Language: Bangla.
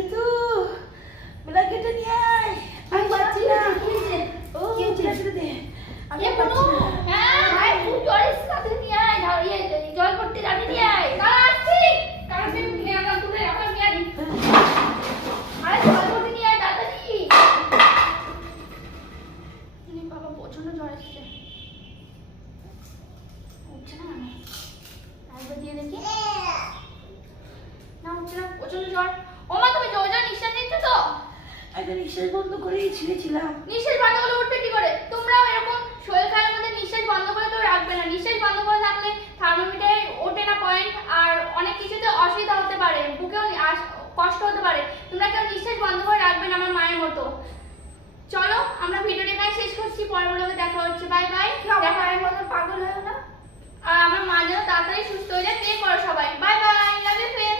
ঋতু ব্ল্যাঙ্কেটটা নিয়ে আয়। আমি পাচ্ছি না। ও ব্ল্যাঙ্কেটটা দে। আমি পাচ্ছি না। হ্যাঁ ভাই তুই জ্বর এসে তাতে নিয়ে আয় ঝাড়িয়ে জল করতে জানি নিয়ে আয় দাঁড়া আসছি তাড়াতাড়ি নিয়ে আয় তুলে আমার নিয়ে আয় আরে জল করতে নিয়ে আয় তাড়াতাড়ি বাবা প্রচন্ড জ্বর এসেছে উঠছে না কেন একবার দিয়ে দেখি না উঠছে না প্রচন্ড জ্বর ও মা তুমি জোর জোর নিঃশ্বাস নিচ্ছ তো একটা নিঃশ্বাস বন্ধ করেই ছিঁড়েছিলাম। নিঃশ্বাস বন্ধ করলে উঠবে কি করে তোমরাও এরকম শরীর খারাপের মধ্যে নিঃশ্বাস বন্ধ করে তো রাখবে না নিঃশ্বাস বন্ধ করে থাকলে থার্মোমিটারে ওঠে না পয়েন্ট আর অনেক কিছুতে অসুবিধা হতে পারে বুকেও কষ্ট হতে পারে তোমরা কেউ নিঃশ্বাস বন্ধ করে রাখবে না আমার মায়ের মতো চলো আমরা ভিডিওটা এখানে শেষ করছি পরের ব্লগে দেখা হচ্ছে বাই বাই আমার মায়ের মতো পাগল হয়েও না আর আমার মা যেন তাড়াতাড়ি সুস্থ হয়ে যায় প্রে করো সবাই bye bye love you friend